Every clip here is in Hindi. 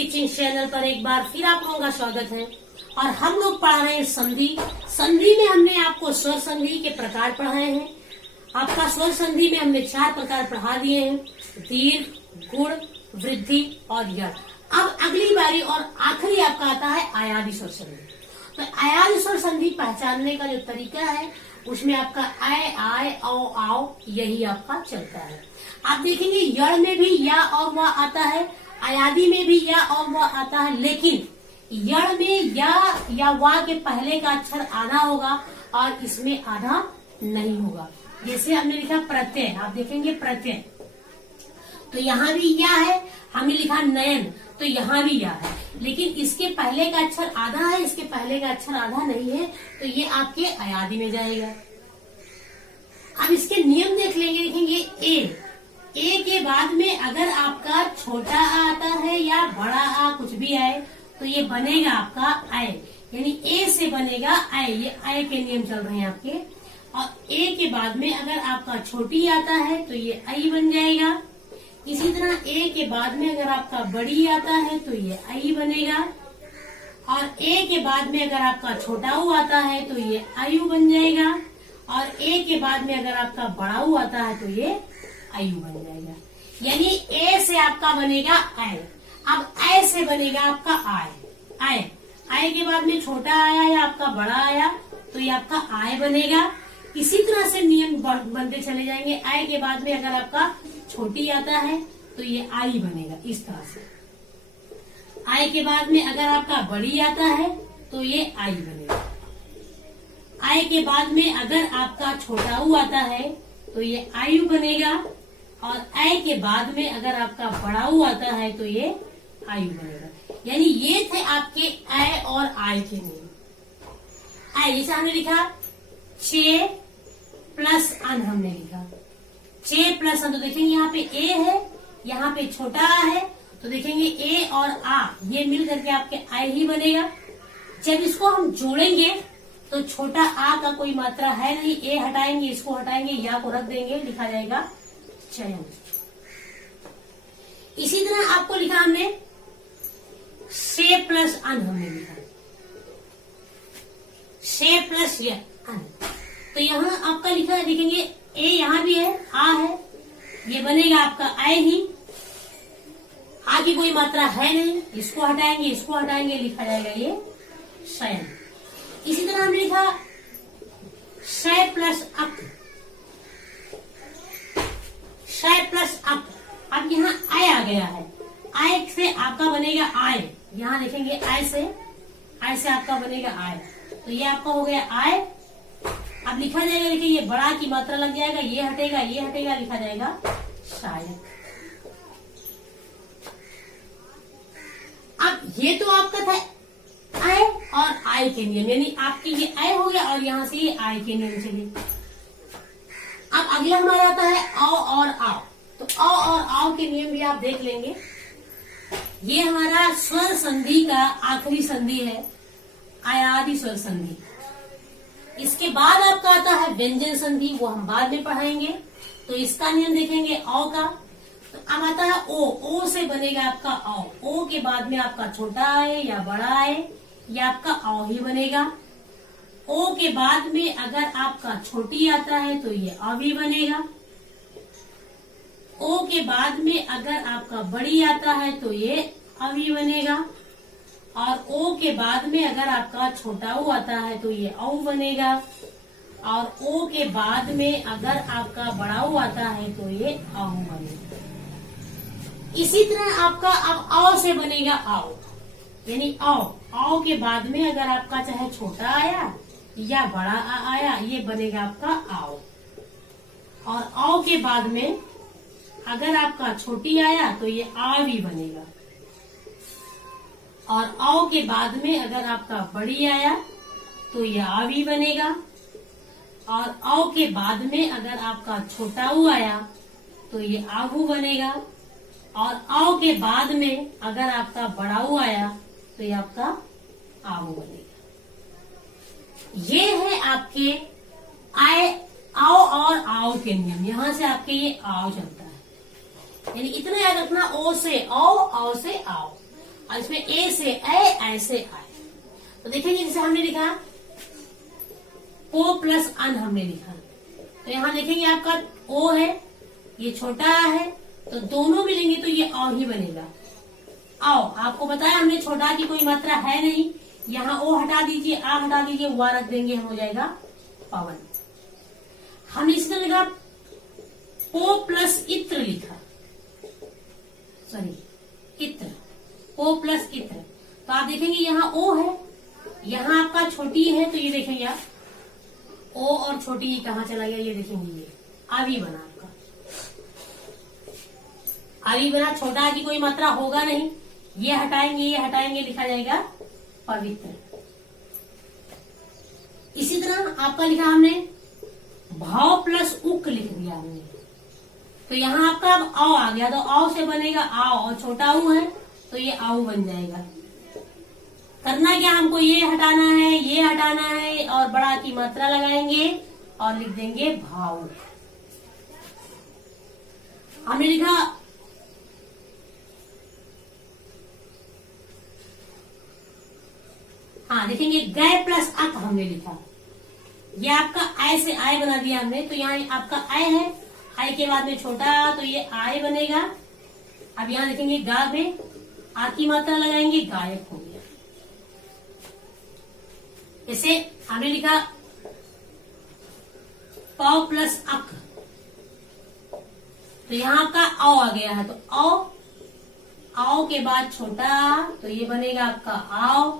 टीचिंग चैनल पर एक बार फिर आप लोगों का स्वागत है। और हम लोग पढ़ा रहे हैं संधि। संधि में हमने आपको स्वर संधि के प्रकार पढ़ाए हैं। आपका स्वर संधि में हमने 4 प्रकार पढ़ा दिए हैं: दीर्घ, गुण, वृद्धि और यड़। अब अगली बारी और आखिरी आपका आता है आयादी स्वर संधि। तो आयादी स्वर संधि पहचानने का जो तरीका है उसमें आपका आय, आय, औ, आओ यही आपका चलता है। आप देखेंगे यड़ में भी या और वह आता है, आयादी में भी या और वह आता है, लेकिन यड़ में या वा के पहले का अक्षर आधा होगा और इसमें आधा नहीं होगा। जैसे हमने लिखा प्रत्यय, आप देखेंगे प्रत्यय, तो यहाँ भी या है। हमने लिखा नयन, तो यहाँ भी या है, लेकिन इसके पहले का अक्षर आधा है, इसके पहले का अक्षर आधा नहीं है, तो ये आपके अयादी में जाएगा। अब इसके नियम देख लेंगे। देखेंगे ए के बाद में अगर आपका छोटा आ आता है या बड़ा आ कुछ भी आए तो ये बनेगा आपका आय, यानी ए से बनेगा आय। ये आय के नियम चल रहे हैं आपके। और ए के बाद में अगर आपका छोटी आता है तो ये आई बन जाएगा। इसी तरह ए के बाद में अगर आपका बड़ी आता है तो ये आई बनेगा। और ए के बाद में अगर आपका छोटा ऊ आता है तो ये आयु बन जाएगा। और ए के बाद में अगर आपका बड़ा ऊ आता है तो ये आयु बन जाएगा। यानी ए से आपका बनेगा आय। अब आय से बनेगा आपका आय। आय, आय के बाद में छोटा आया या आपका बड़ा आया तो ये आपका आय बनेगा। इसी तरह से नियम बनते चले जाएंगे। आय के बाद में अगर आपका छोटी आता है तो ये आई बनेगा, इस तरह से। आय के बाद में अगर आपका बड़ी आता है तो ये आई बनेगा। आय के बाद में अगर आपका छोटा ऊ आता है तो ये आयु बनेगा। और आय के बाद में अगर आपका बड़ा ऊ आता है तो ये आयु बनेगा। यानी ये थे आपके आय और आय के नियम। आय जैसे हमने लिखा 6 प्लस अन, हमने लिखा 6 प्लस अन, तो देखेंगे यहाँ पे ए है, यहाँ पे छोटा आ है, तो देखेंगे ए और आ ये मिल करके आपके आय ही बनेगा। जब इसको हम जोड़ेंगे तो छोटा आ का कोई मात्रा है नहीं, ए हटाएंगे, इसको हटाएंगे, या को रख देंगे, लिखा जाएगा चयन। इसी तरह आपको लिखा हमने 6 प्लस अन, हमने लिखा 6 प्लस अन, तो यहाँ आपका लिखा है, देखेंगे ए यहाँ भी है, आ है, ये बनेगा आपका आय ही। आ की कोई मात्रा है नहीं, इसको हटाएंगे, इसको हटाएंगे, लिखा जाएगा ये शयन। इसी तरह हमने लिखा 6 प्लस अक, 6 प्लस अक। अब यहाँ आय आ गया है, आय से आपका बनेगा आय। यहाँ देखेंगे आय से आपका बनेगा आय, तो ये आपका हो गया आय। अब लिखा जाएगा, देखिए ये बड़ा की मात्रा लग जाएगा, ये हटेगा, ये हटेगा, लिखा जाएगा शायक। अब ये तो आपका था आय और आय के नियम, यानी आपकी ये आय हो गया और यहाँ से ये आय के नियम चले। अब अगला हमारा आता है औ और आओ। तो औ और आओ के नियम भी आप देख लेंगे। ये हमारा स्वर संधि का आखिरी संधि है, आयादी स्वर संधि। इसके बाद आपका आता है व्यंजन संधि, वो हम बाद में पढ़ाएंगे। तो इसका नियम देखेंगे औ का। तो अब आता है ओ से बनेगा आपका औ। ओ के बाद में आपका छोटा आए या बड़ा आए, या आपका औ ही बनेगा। ओ के बाद में अगर आपका छोटी आता है तो ये अ भी बनेगा। ओ के बाद में अगर आपका बड़ी आता है तो ये अ भी बनेगा। और ओ के बाद में अगर आपका छोटा ऊ आता है तो ये औ बनेगा। और ओ के बाद में अगर आपका बड़ा ऊ आता है तो ये औ बनेगा। इसी तरह आपका अब औ से बनेगा आओ, यानी औ के बाद में अगर आपका चाहे छोटा आया या बड़ा आया, ये बनेगा आपका आओ। और औ के बाद में अगर आपका छोटी आया तो ये आ भी बनेगा। और औ के बाद में अगर आपका बड़ी आया तो ये आ भी बनेगा। और औ के बाद में अगर आपका छोटा ऊ आया तो ये आहू बनेगा। और औ के बाद में अगर आपका बड़ा ऊ आया तो ये आपका आहू बनेगा। ये है आपके आय, आओ और आओ के नियम। यहाँ से आपके ये आओ चलता है, यानी इतना याद रखना, ओ से आओ, आओ से आओ। और इसमें ए से ऐसे आए। तो देखेंगे जैसे हमने लिखा ओ प्लस अन हमने लिखा, तो यहाँ देखेंगे आपका ओ है, ये छोटा है, तो दोनों मिलेंगे तो ये औ ही बनेगा। आओ, आपको बताया हमने छोटा की कोई मात्रा है नहीं, यहाँ ओ हटा दीजिए, आ हटा दीजिए, वा रख देंगे, हम हो जाएगा पवन। हमने इसी तरह लिखा ओ प्लस इत्र लिखा, सॉरी इत्र, ओ प्लस इत्र। तो आप देखेंगे यहाँ ओ है, यहाँ आपका छोटी है, तो ये देखेंगे आप ओ और छोटी कहाँ चला गया, ये देखेंगे ये आवी बना आपका, आवी बना, छोटा की कोई मात्रा होगा नहीं, ये हटाएंगे ये हटाएंगे, लिखा जाएगा पवित्र। इसी तरह आपका लिखा हमने भाव प्लस उक लिख दिया हमने, तो यहाँ आपका अब आओ आ गया, तो आओ से बनेगा आओ, और छोटा ऊ है तो ये आओ बन जाएगा। करना क्या, हमको ये हटाना है, ये हटाना है, और बड़ा की मात्रा लगाएंगे और लिख देंगे भाव। हमने लिखा हाँ देखेंगे गय प्लस अक हमने लिखा, ये आपका आय से आय बना दिया हमने, तो यहाँ आपका आय है, आय के बाद में छोटा, तो ये आय बनेगा। अब यहाँ देखेंगे गा में आ की मात्रा लगाएंगे, गायक हो गया। इसे हमने लिखा पाव प्लस अक, तो यहाँ आपका आओ आ गया है, तो आओ, आओ के बाद छोटा, तो ये बनेगा आपका आओ,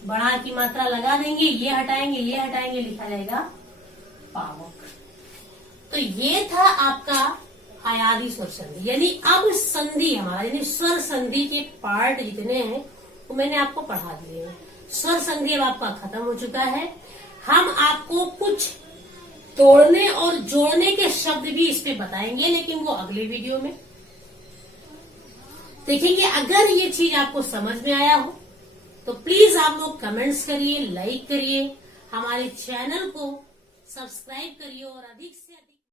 बड़ा की मात्रा लगा देंगे, ये हटाएंगे ये हटाएंगे, लिखा जाएगा पावक। तो ये था आपका आयादी स्वर संधि, यानी अब संधि हमारा, यानी स्वर संधि के पार्ट जितने हैं वो मैंने आपको पढ़ा दिए हैं। स्वर संधि अब आपका खत्म हो चुका है। हम आपको कुछ तोड़ने और जोड़ने के शब्द भी इस पे बताएंगे, लेकिन वो अगले वीडियो में देखेंगे। अगर ये चीज आपको समझ में आया हो तो प्लीज आप लोग कमेंट्स करिए, लाइक करिए, हमारे चैनल को सब्सक्राइब करिए और अधिक से